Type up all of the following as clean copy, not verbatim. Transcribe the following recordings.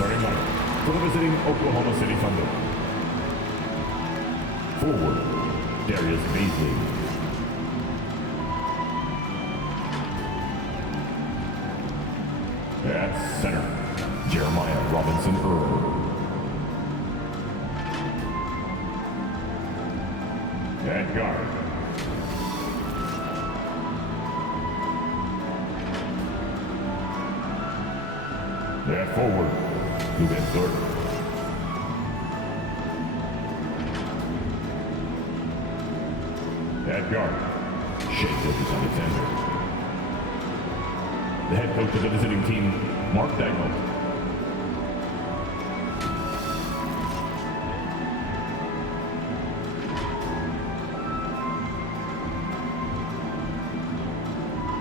Starting lineup for the visiting Oklahoma City Thunder. Forward, Darius Beasley. At center, Jeremiah Robinson Earl. At guard, at forward, Lucas Dort. At guard, Shea Gilgeous-Alexander. The head coach of the visiting team, Mark Daigneault.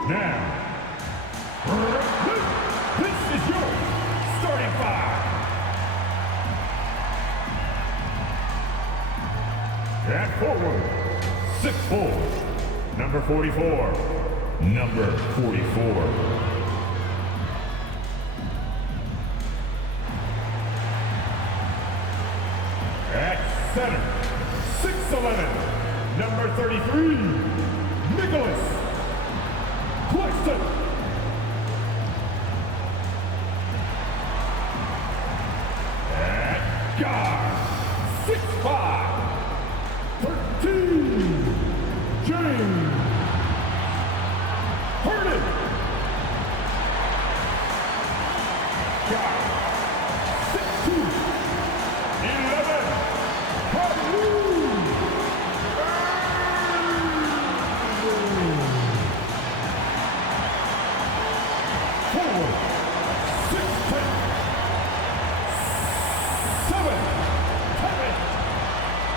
Now, this is your starting five. At forward, 6'4", number 44, number 44. At center, 6'11", number 33, Nicholas Claxton. At guard, 6'5", 13, James Harden. Guard, 6'2", 11, Harden. Forward, 6'10", 7, Kevin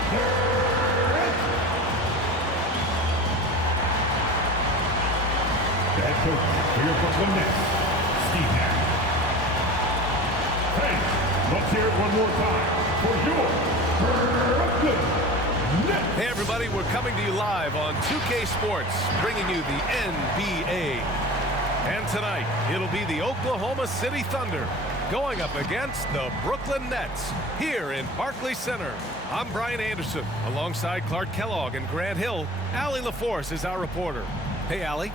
Durant. The head coach for your Brooklyn Nets, Steve Nash. Hey, let's hear it one more time for your Brooklyn Nets. Hey everybody, we're coming to you live on 2K Sports, bringing you the NBA. And tonight, it'll be the Oklahoma City Thunder going up against the Brooklyn Nets here in Barclays Center. I'm Brian Anderson, alongside Clark Kellogg and Grant Hill. Allie LaForce is our reporter. Hey, Allie.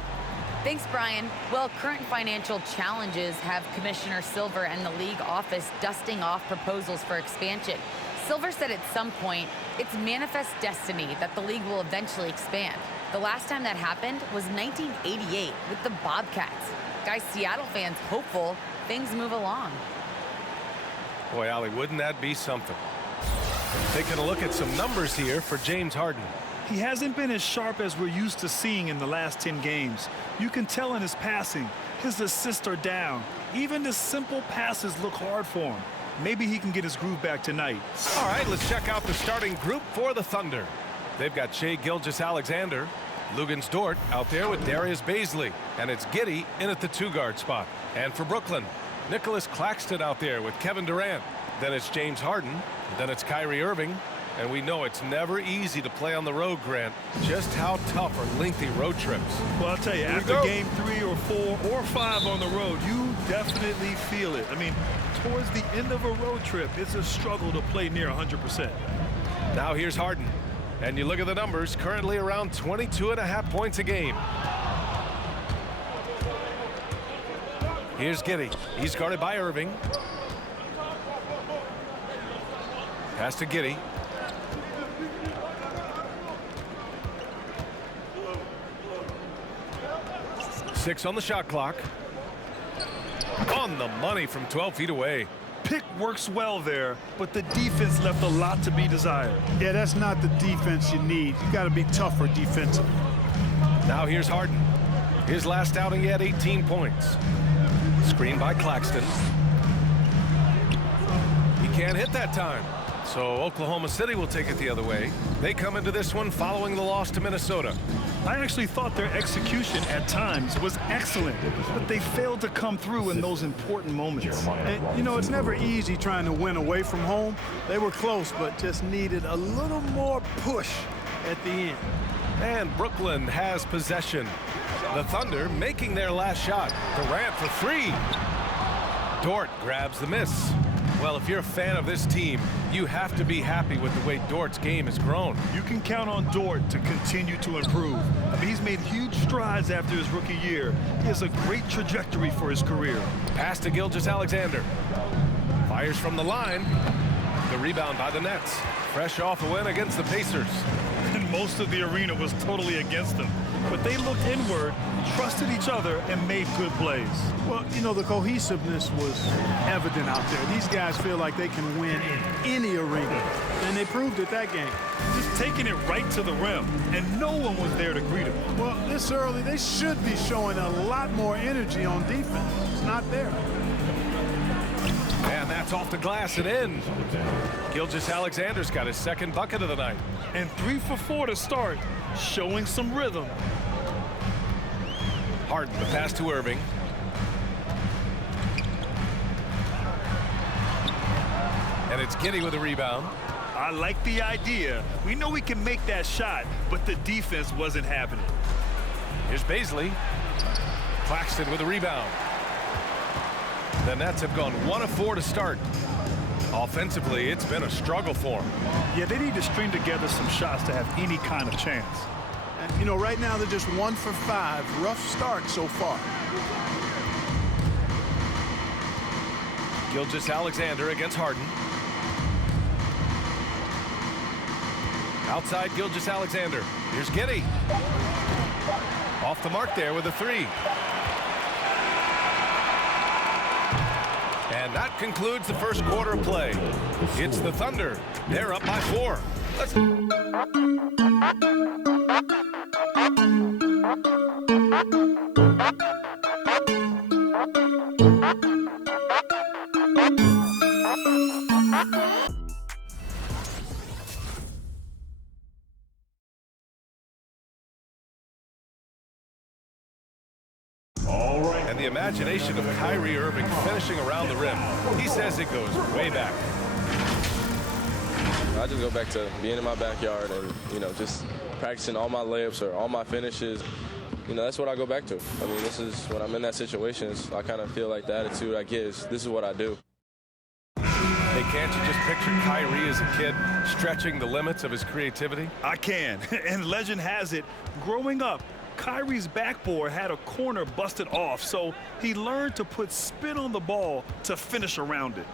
Thanks, Brian. Well, current financial challenges have Commissioner Silver and the league office dusting off proposals for expansion. Silver said at some point, it's manifest destiny that the league will eventually expand. The last time that happened was 1988 with the Bobcats. Guys, Seattle fans hopeful things move along. Boy, Allie, wouldn't that be something? Taking a look at some numbers here for James Harden. He hasn't been as sharp as we're used to seeing in the last 10 games. You can tell in his passing, his assists are down. Even the simple passes look hard for him. Maybe he can get his groove back tonight. All right, let's check out the starting group for the Thunder. They've got Shea Gilgeous-Alexander, Luguentz Dort out there with Darius Beasley, and it's Giddey in at the 2-guard spot. And for Brooklyn, Nicholas Claxton out there with Kevin Durant. Then it's James Harden, then it's Kyrie Irving, and we know it's never easy to play on the road, Grant. Just how tough are lengthy road trips? Well, I'll tell you, after game 3 or 4 or 5 on the road, you definitely feel it. I mean, towards the end of a road trip, it's a struggle to play near 100%. Now here's Harden. And you look at the numbers, currently around 22.5 points a game. Here's Giddey. He's guarded by Irving. Pass to Giddey. Six on the shot clock. On the money from 12 feet away. Pick works well there, but the defense left a lot to be desired. Yeah, that's not the defense you need. You got to be tougher defensively. Now here's Harden. His last outing, he had 18 points. Screen by Claxton. He can't hit that time. So Oklahoma City will take it the other way. They come into this one following the loss to Minnesota. I actually thought their execution at times was excellent, but they failed to come through in those important moments. And, you know, it's never easy trying to win away from home. They were close, but just needed a little more push at the end. And Brooklyn has possession. The Thunder making their last shot. Durant for three. Dort grabs the miss. Well, if you're a fan of this team, you have to be happy with the way Dort's game has grown. You can count on Dort to continue to improve. I mean, he's made huge strides after his rookie year. He has a great trajectory for his career. Pass to Gilgeous-Alexander. Fires from the line. The rebound by the Nets. Fresh off a win against the Pacers. And most of the arena was totally against them. But they looked inward, trusted each other, and made good plays. Well, you know, the cohesiveness was evident out there. These guys feel like they can win in any arena, and they proved it that game. Just taking it right to the rim, and no one was there to greet him. Well, this early, they should be showing a lot more energy on defense. It's not there. And that's off the glass and in. Gilgeous-Alexander's got his second bucket of the night. And 3 for 4 to start, showing some rhythm. Harden, the pass to Irving. And it's Giddey with a rebound. I like the idea. We know we can make that shot, but the defense wasn't having it. Here's Baisley. Claxton with a rebound. The Nets have gone 1 of 4 to start. Offensively, it's been a struggle for them. Yeah, they need to string together some shots to have any kind of chance. And, you know, right now they're just 1 for 5. Rough start so far. Gilgeous-Alexander against Harden. Outside Gilgeous-Alexander. Here's Giddey. Off the mark there with a 3. And that concludes the first quarter of play. It's the Thunder. They're up by 4. Let's... All right. And the imagination of Kyrie Irving finishing around the rim. He says it goes way back. I just go back to being in my backyard and, you know, just practicing all my layups or all my finishes. You know, that's what I go back to. I mean, this is when I'm in that situation, I kind of feel like the attitude I get is this is what I do. Hey, can't you just picture Kyrie as a kid stretching the limits of his creativity? I can. And legend has it, growing up, Kyrie's backboard had a corner busted off, so he learned to put spin on the ball to finish around it.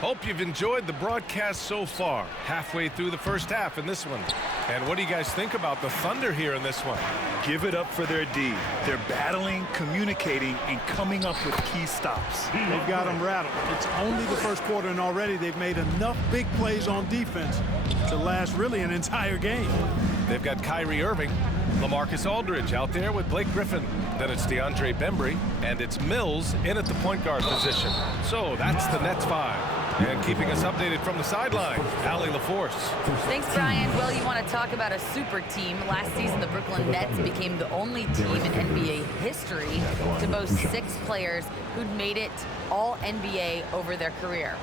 Hope you've enjoyed the broadcast so far. Halfway through the first half in this one. And what do you guys think about the Thunder here in this one? Give it up for their D. They're battling, communicating, and coming up with key stops. They've got them rattled. It's only the first quarter, and already they've made enough big plays on defense to last really an entire game. They've got Kyrie Irving, LaMarcus Aldridge out there with Blake Griffin. Then it's DeAndre Bembry, and it's Mills in at the point guard position. So that's the Nets 5. And keeping us updated from the sideline, Allie LaForce. Thanks, Brian. Well, you want to talk about a super team. Last season, the Brooklyn Nets became the only team in NBA history to boast 6 players who'd made it all NBA over their career.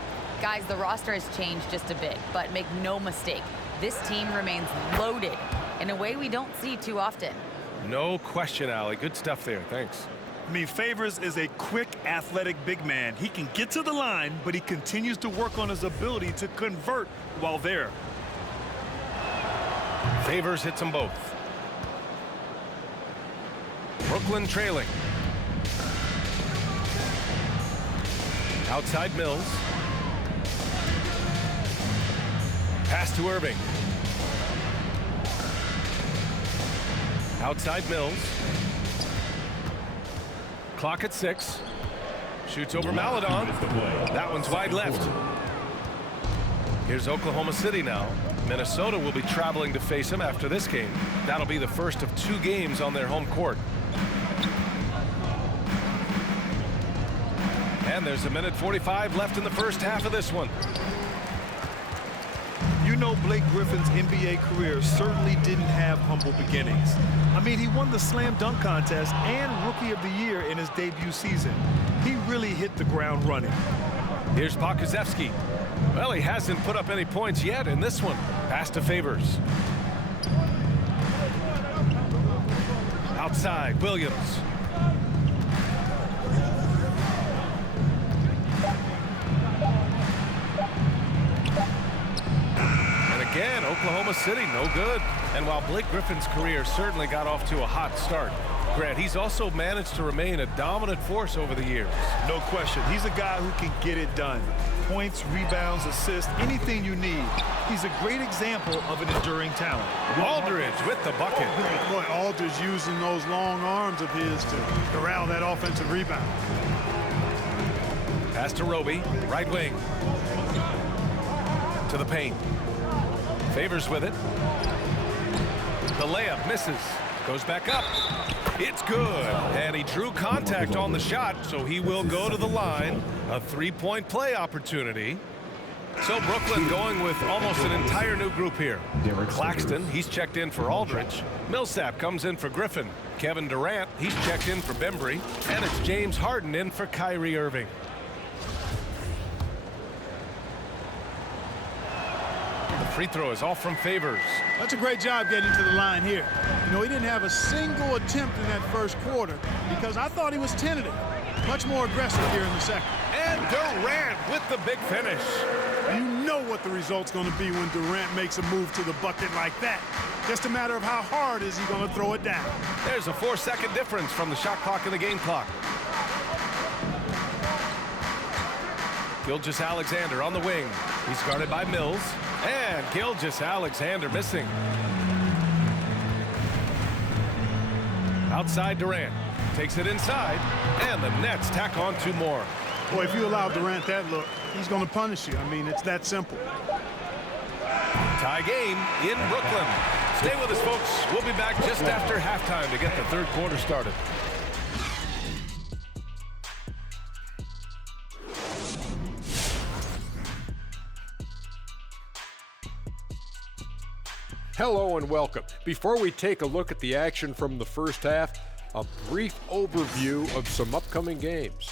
Guys, the roster has changed just a bit, but make no mistake, this team remains loaded in a way we don't see too often. No question, Allie. Good stuff there. Thanks. I mean, Favors is a quick, athletic big man. He can get to the line, but he continues to work on his ability to convert while there. Favors hits them both. Brooklyn trailing. Outside Mills. Pass to Irving. Outside Mills. Clock at 6. Shoots over Maledon. That one's wide left. Here's Oklahoma City now. Minnesota will be traveling to face him after this game. That'll be the first of 2 games on their home court. And there's a minute 45 left in the first half of this one. You know, Blake Griffin's NBA career certainly didn't have humble beginnings. I mean, he won the slam dunk contest and Rookie of the Year in his debut season. He really hit the ground running. Here's Pokusevski. Well, he hasn't put up any points yet in this one. Pass to Favors. Outside, Williams. Oklahoma City, no good. And while Blake Griffin's career certainly got off to a hot start, Grant, he's also managed to remain a dominant force over the years. No question. He's a guy who can get it done. Points, rebounds, assists, anything you need. He's a great example of an enduring talent. Aldridge with the bucket. Boy, Aldridge using those long arms of his to corral that offensive rebound. Pass to Roby, right wing. To the paint. Favors with it. The layup misses. Goes back up. It's good. And he drew contact on the shot, so he will go to the line. A three-point play opportunity. So Brooklyn going with almost an entire new group here. Claxton, he's checked in for Aldridge. Millsap comes in for Griffin. Kevin Durant, he's checked in for Bembry. And it's James Harden in for Kyrie Irving. The free throw is off from Favors. That's a great job getting to the line here. You know, he didn't have a single attempt in that first quarter because I thought he was tentative. Much more aggressive here in the second. And Durant with the big finish. You know what the result's going to be when Durant makes a move to the bucket like that. Just a matter of how hard is he going to throw it down. There's a 4-second difference from the shot clock and the game clock. Gilgeous-Alexander on the wing. He's guarded by Mills. And Gilgeous-Alexander missing. Outside Durant. Takes it inside. And the Nets tack on 2 more. Boy, if you allow Durant that look, he's going to punish you. I mean, it's that simple. Tie game in Brooklyn. Stay with us, folks. We'll be back just after halftime to get the third quarter started. Hello and welcome. Before we take a look at the action from the first half, a brief overview of some upcoming games.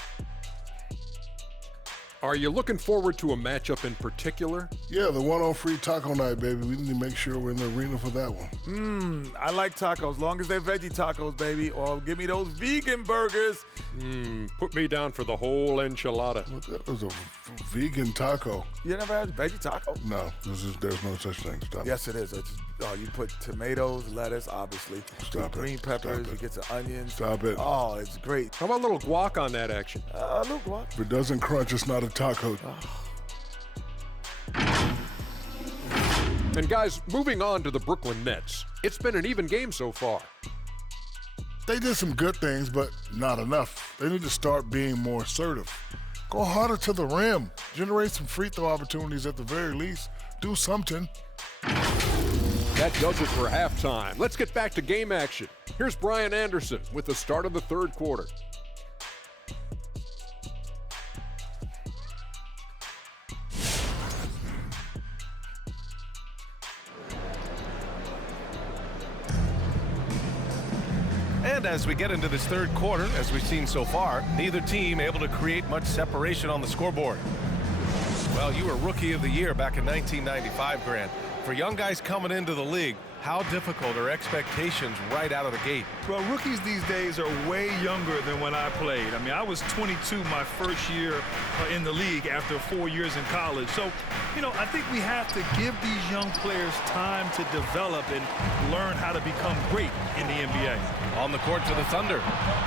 Are you looking forward to a matchup in particular? Yeah, the one on free taco night, baby. We need to make sure we're in the arena for that one. I like tacos, long as they're veggie tacos, baby. Or give me those vegan burgers. Put me down for the whole enchilada. That was a vegan taco. You never had veggie taco? No, there's no such thing. Stop. Yes, it is. You put tomatoes, lettuce, obviously. Stop it. Green peppers, Stop it. you get some onions. Stop it. Oh, it's great. How about a little guac on that action? A little guac. If it doesn't crunch, it's not a taco. And guys, moving on to the Brooklyn Nets. It's been an even game so far. They did some good things, but not enough. They need to start being more assertive. Go harder to the rim. Generate some free throw opportunities at the very least. Do something. That does it for halftime. Let's get back to game action. Here's Brian Anderson with the start of the third quarter. And as we get into this third quarter, as we've seen so far, neither team able to create much separation on the scoreboard. Well, you were Rookie of the Year back in 1995, Grant. For young guys coming into the league, how difficult are expectations right out of the gate? Well, rookies these days are way younger than when I played. I mean, I was 22 my first year in the league after 4 years in college. So, you know, I think we have to give these young players time to develop and learn how to become great in the NBA. On the court for the Thunder,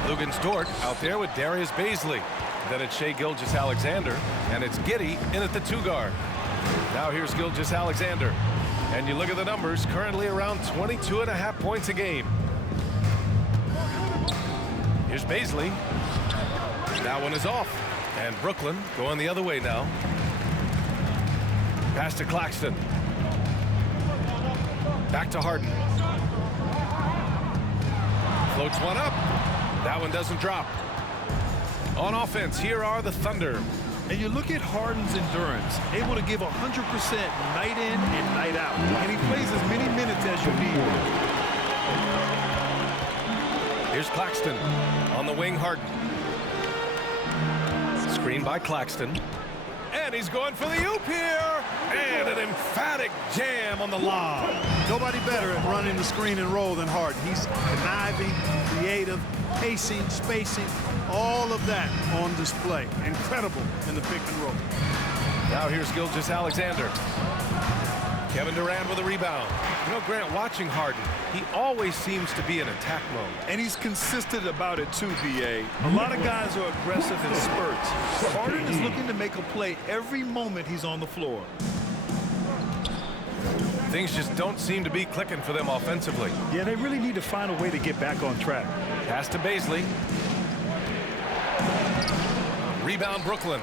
Luguentz Dort out there with Darius Baisley. Then it's Shai Gilgeous-Alexander, and it's Giddey in at the 2 guard. Now here's Gilgeous-Alexander. And you look at the numbers, currently around 22.5 points a game. Here's Baisley. That one is off. And Brooklyn going the other way now. Pass to Claxton. Back to Harden. Floats one up. That one doesn't drop. On offense, here are the Thunder. And you look at Harden's endurance, able to give 100% night in and night out. And he plays as many minutes as you need. Here's Claxton on the wing, Harden. Screen by Claxton. And he's going for the oop here. And an emphatic jam on the lob. Nobody better at running the screen and roll than Harden. He's conniving, creative, pacing, spacing, all of that on display. Incredible in the pick and roll. Now here's Gilgeous-Alexander. Kevin Durant with a rebound. You know, Grant, watching Harden, he always seems to be in attack mode. And he's consistent about it too, B.A. A lot of guys are aggressive in spurts. Harden is looking to make a play every moment he's on the floor. Things just don't seem to be clicking for them offensively. Yeah, they really need to find a way to get back on track. Pass to Baisley. Rebound Brooklyn.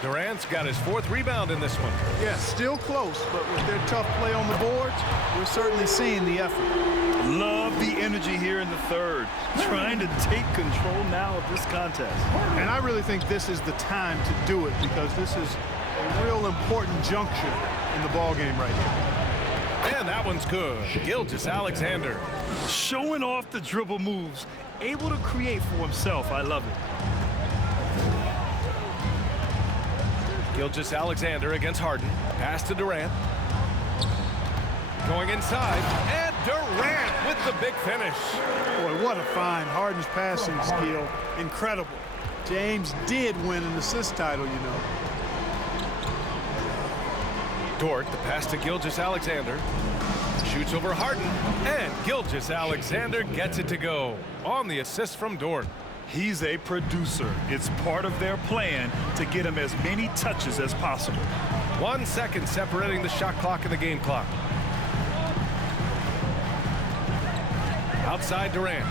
Durant's got his 4th rebound in this one. Yeah, still close, but with their tough play on the boards, we're certainly seeing the effort. Love the energy here in the third. Trying to take control now of this contest. And I really think this is the time to do it because this is a real important juncture in the ball game right here. And that one's good. Gilgeous-Alexander. Showing off the dribble moves. Able to create for himself. I love it. Gilgeous-Alexander against Harden. Pass to Durant. Going inside. And Durant with the big finish. Boy, what a find. Harden's passing skill. Incredible. James did win an assist title, you know. Dort, the pass to Gilgeous-Alexander. Shoots over Harden. And Gilgeous-Alexander gets it to go on the assist from Dort. He's a producer. It's part of their plan to get him as many touches as possible. 1 second separating the shot clock and the game clock. Outside Durant.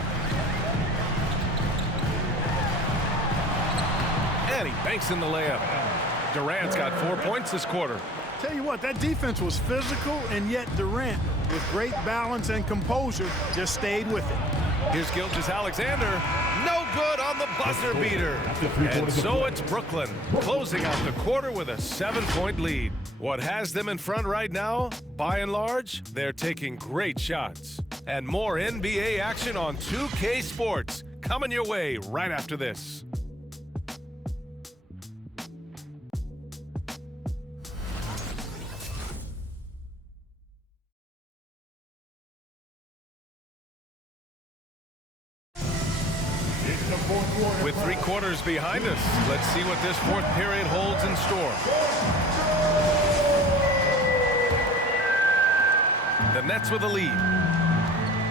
And he banks in the layup. Durant's got 4 points this quarter. Tell you what, that defense was physical, and yet Durant, with great balance and composure, just stayed with it. Here's Gilgeous-Alexander. No good on the buzzer beater. And so it's Brooklyn closing out the quarter with a 7-point lead. What has them in front right now? By and large, they're taking great shots. And more NBA action on 2K Sports coming your way right after this. With 3 quarters behind us, let's see what this 4th period holds in store. The Nets with a lead.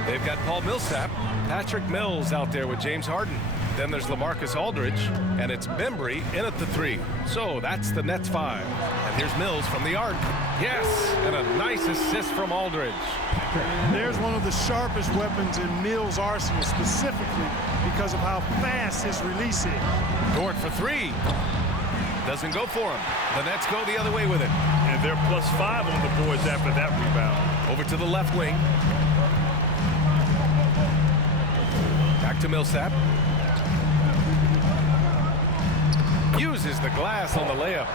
They've got Paul Millsap, Patrick Mills out there with James Harden. Then there's LaMarcus Aldridge, and it's Bembry in at the 3. So that's the Nets 5. And here's Mills from the arc. Yes, and a nice assist from Aldridge. There's one of the sharpest weapons in Mills' arsenal, specifically because of how fast his release is. Dort for 3. Doesn't go for him. The Nets go the other way with it. And they're +5 on the boards after that rebound. Over to the left wing. Back to Millsap. Uses the glass on the layup.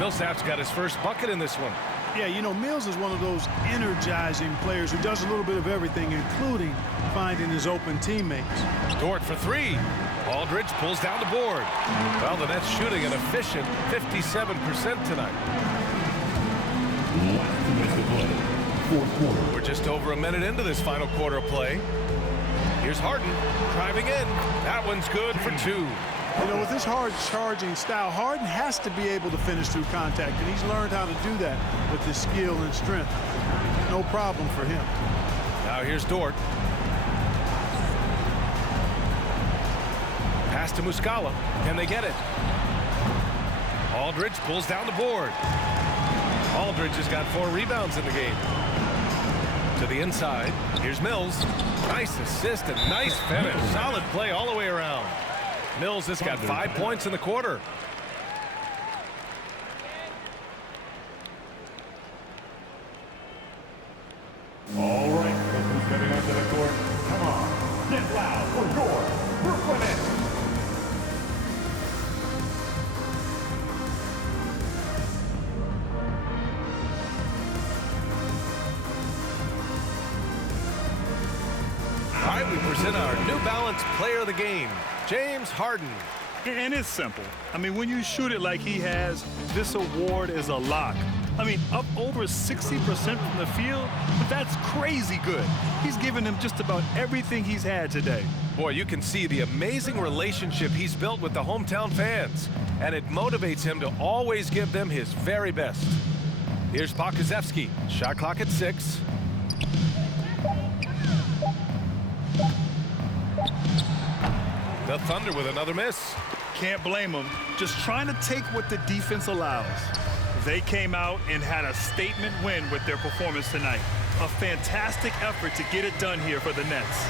Millsap's got his first bucket in this one. Yeah, you know, Mills is one of those energizing players who does a little bit of everything, including finding his open teammates. Dort for 3. Aldridge pulls down the board. Well, the Nets shooting an efficient 57% tonight. We're just over a minute into this final quarter of play. Here's Harden driving in. That one's good for 2. You know, with this hard charging style, Harden has to be able to finish through contact, and he's learned how to do that with his skill and strength. No problem for him. Now here's Dort. Pass to Muscala. Can they get it? Aldridge pulls down the board. Aldridge has got 4 rebounds in the game. To the inside. Here's Mills. Nice assist and nice finish. Solid play all the way around. Mills has got 5 points in the quarter. All right, look who's coming onto the court. Come on, get loud for your Brooklyn Nets. All right, we present our New Balance Player of the Game, James Harden. And it's simple. I mean, when you shoot it like he has, this award is a lock. I mean, up over 60% from the field, but that's crazy good. He's given them just about everything he's had today. Boy, you can see the amazing relationship he's built with the hometown fans, and it motivates him to always give them his very best. Here's Pokusevski. Shot clock at 6. The Thunder with another miss. Can't blame them. Just trying to take what the defense allows. They came out and had a statement win with their performance tonight. A fantastic effort to get it done here for the Nets.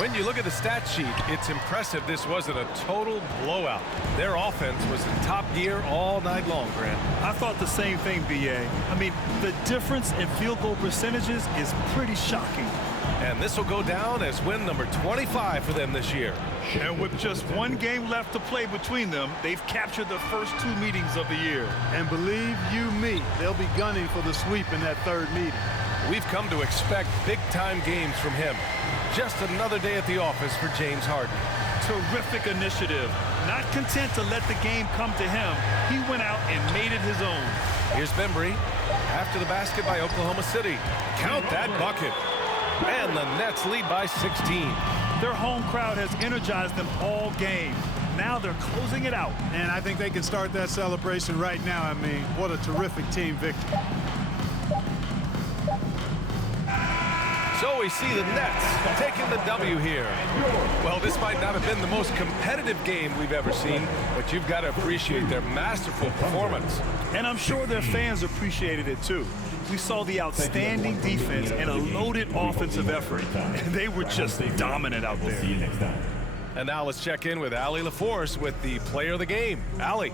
When you look at the stat sheet, it's impressive this wasn't a total blowout. Their offense was in top gear all night long, Grant. I thought the same thing, B.A. I mean, the difference in field goal percentages is pretty shocking. And this will go down as win number 25 for them this year. And with just one game left to play between them, they've captured the first 2 meetings of the year. And believe you me, they'll be gunning for the sweep in that 3rd meeting. We've come to expect big-time games from him. Just another day at the office for James Harden. Terrific initiative. Not content to let the game come to him, he went out and made it his own. Here's Bembry after the basket by Oklahoma City. Count that bucket. And the Nets lead by 16. Their home crowd has energized them all game. Now they're closing it out. And I think they can start that celebration right now. I mean, what a terrific team victory. So we see the Nets taking the W here. Well, this might not have been the most competitive game we've ever seen, but you've got to appreciate their masterful performance. And I'm sure their fans appreciated it too. We saw the outstanding defense and a loaded offensive effort, and they were just dominant out there. And now let's check in with Allie LaForce with the player of the game. Allie.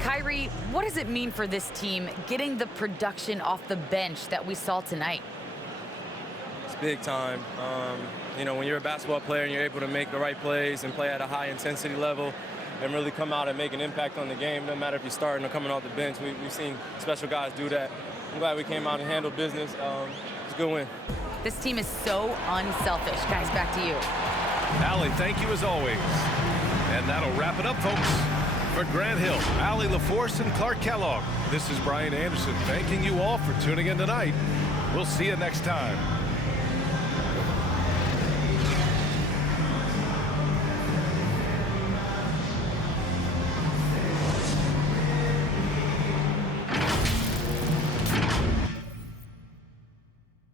Kyrie, what does it mean for this team getting the production off the bench that we saw tonight? It's big time. You know, when you're a basketball player and you're able to make the right plays and play at a high intensity level and really come out and make an impact on the game, no matter if you're starting or coming off the bench, we've seen special guys do that. I'm glad we came out and handled business. It's a good win. This team is so unselfish. Guys, back to you. Allie, thank you as always. And that'll wrap it up, folks. For Grant Hill, Allie LaForce, and Clark Kellogg, this is Brian Anderson thanking you all for tuning in tonight. We'll see you next time.